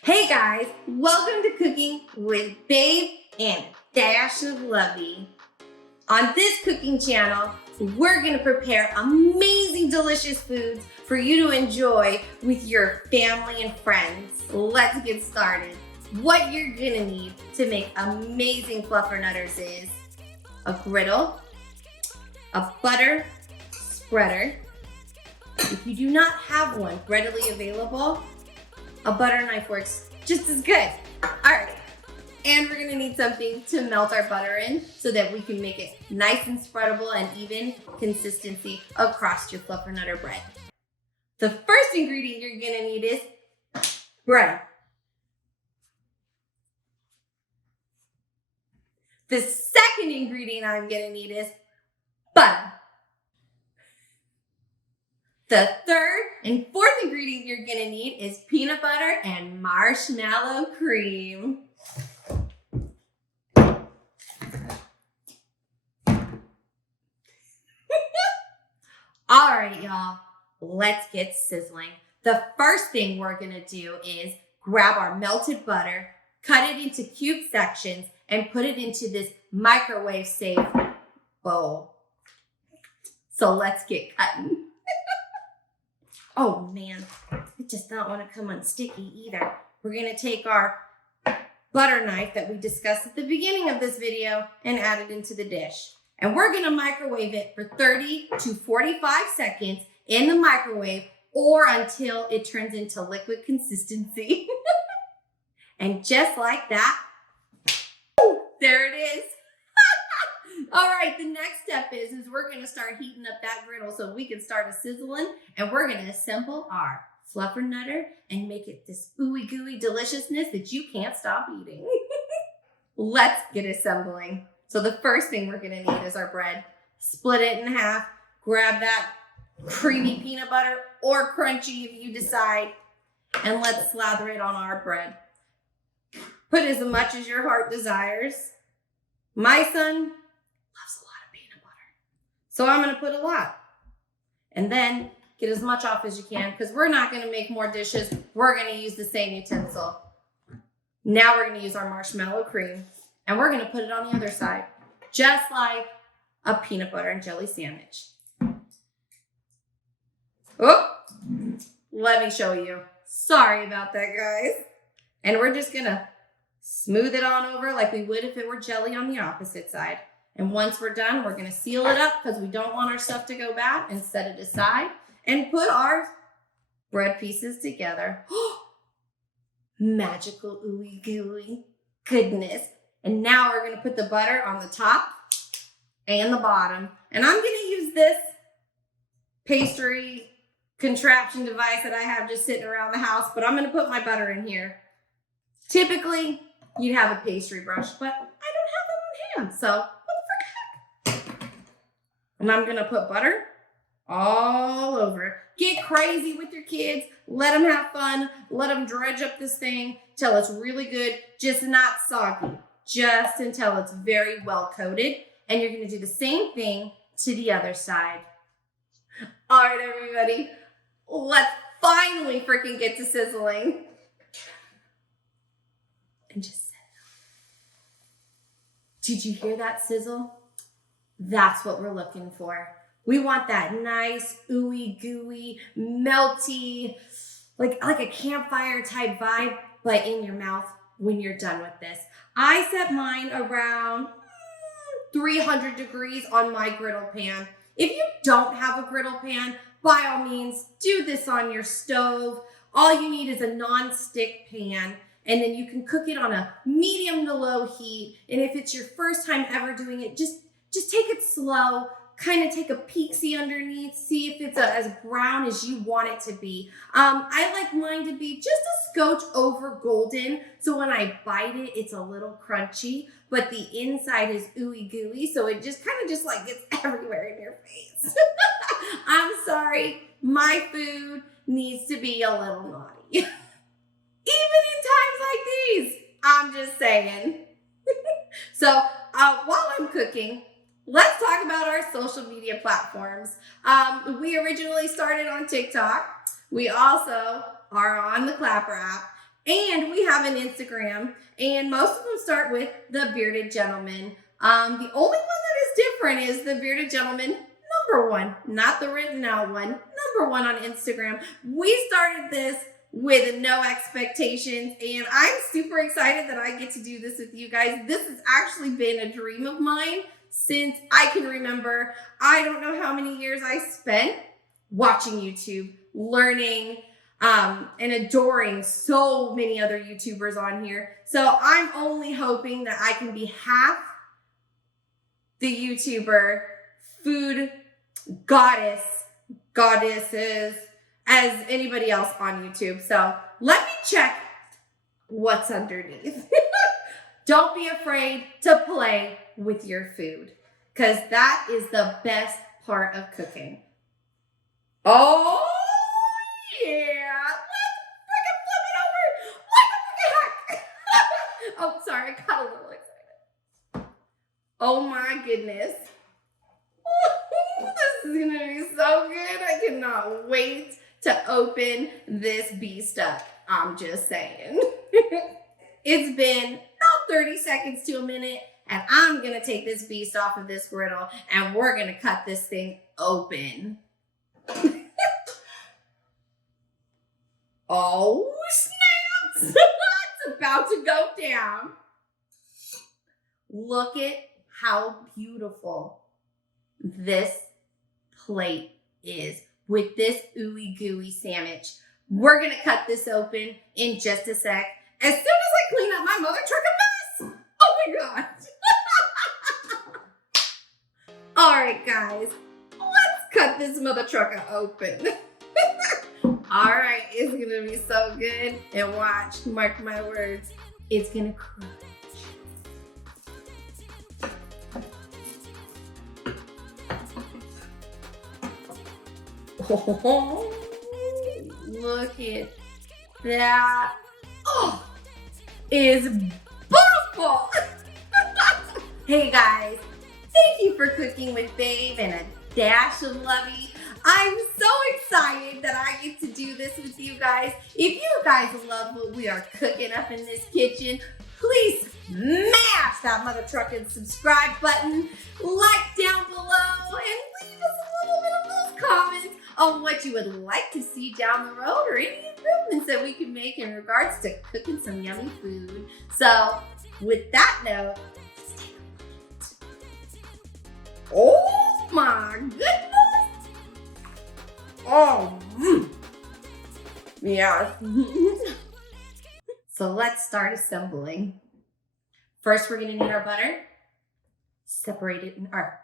Hey guys, welcome to Cooking with Babe and a Dash of Loveee. On this cooking channel, we're going to prepare amazing, delicious foods for you to enjoy with your family and friends. Let's get started. What you're going to need to make amazing fluffernutters is a griddle, a butter spreader. If you do not have one readily available, a butter knife works just as good. All right, and we're gonna need something to melt our butter in so that we can make it nice and spreadable and even consistency across your fluffernutter bread. The first ingredient you're gonna need is bread. The second ingredient I'm gonna need is butter. The third and fourth ingredient you're gonna need is peanut butter and marshmallow cream. All right, y'all, let's get sizzling. The first thing we're gonna do is grab our melted butter, cut it into cube sections, and put it into this microwave safe bowl. So let's get cutting. Oh man, it does not want to come unsticky either. We're gonna take our butter knife that we discussed at the beginning of this video and add it into the dish. And we're gonna microwave it for 30 to 45 seconds in the microwave or until it turns into liquid consistency. And just like that, there it is. All right, the next step is we're gonna start heating up that griddle so we can start a sizzling, and we're gonna assemble our fluffernutter and make it this ooey gooey deliciousness that you can't stop eating. Let's get assembling. So the first thing we're gonna need is our bread. Split it in half, grab that creamy peanut butter or crunchy if you decide, and let's slather it on our bread. Put as much as your heart desires. My son loves a lot of peanut butter, so I'm gonna put a lot. And then get as much off as you can because we're not gonna make more dishes. We're gonna use the same utensil. Now we're gonna use our marshmallow cream and we're gonna put it on the other side, just like a peanut butter and jelly sandwich. Oh, let me show you. Sorry about that, guys. And we're just gonna smooth it on over like we would if it were jelly on the opposite side. And once we're done, we're gonna seal it up because we don't want our stuff to go bad, and set it aside and put our bread pieces together. Magical ooey gooey goodness. And now we're gonna put the butter on the top and the bottom. And I'm gonna use this pastry contraption device that I have just sitting around the house, but I'm gonna put my butter in here. Typically, you'd have a pastry brush, but I don't have them on hand, so what the frick heck? And I'm gonna put butter all over. Get crazy with your kids. Let them have fun. Let them dredge up this thing till it's really good, just not soggy, just until it's very well coated. And you're gonna do the same thing to the other side. All right, everybody, let's finally freaking get to sizzling. And just set it up. Did you hear that sizzle? That's what we're looking for. We want that nice, ooey gooey, melty, like a campfire type vibe, but in your mouth when you're done with this. I set mine around 300 degrees on my griddle pan. If you don't have a griddle pan, by all means, do this on your stove. All you need is a non-stick pan, and then you can cook it on a medium to low heat. And if it's your first time ever doing it, just take it slow, kind of take a peek-see underneath, see if it's as brown as you want it to be. I like mine to be just a scotch over golden, so when I bite it, it's a little crunchy, but the inside is ooey gooey, so it just kind of just like gets everywhere in your face. I'm sorry, my food needs to be a little naughty. Even in times like these, I'm just saying. So while I'm cooking, let's talk about our social media platforms. We originally started on TikTok. We also are on the Clapper app. And we have an Instagram, and most of them start with The Bearded Gentlemen. The only one that is different is The Bearded Gentlemen #1, not the written out one, #1 on Instagram. We started this with no expectations, and I'm super excited that I get to do this with you guys. This has actually been a dream of mine since I can remember. I don't know how many years I spent watching YouTube, learning, and adoring so many other YouTubers on here. So I'm only hoping that I can be half the YouTuber, food goddesses as anybody else on YouTube. So let me check what's underneath. Don't be afraid to play with your food, because that is the best part of cooking. Oh, yeah. Let's freaking flip it over. What the freaking heck? Oh, sorry. I got a little excited. Oh, my goodness. This is going to be so good. I cannot wait to open this beast up. I'm just saying. It's been about 30 seconds to a minute, and I'm going to take this beast off of this griddle, and we're going to cut this thing open. Oh, snaps! It's about to go down. Look at how beautiful this plate is with this ooey gooey sandwich. We're going to cut this open in just a sec. As soon as I clean up my mother trucker mess. Oh my God. All right, guys, let's cut this mother trucker open. All right, it's gonna be so good. And watch, mark my words, it's gonna crunch. Oh, look at that. Oh, is beautiful. Hey guys, thank you for cooking with Babe and a dash of Lovey. I'm so excited that I get to do this with you guys. If you guys love what we are cooking up in this kitchen, please smash that mother truck and subscribe button, like down below, and leave us a little bit of those comments on what you would like to see down the road or any improvements that we can make in regards to cooking some yummy food. So with that note, let's take a look. Oh my goodness. Oh, yeah. So let's start assembling. First, we're gonna need our butter. Separate it in our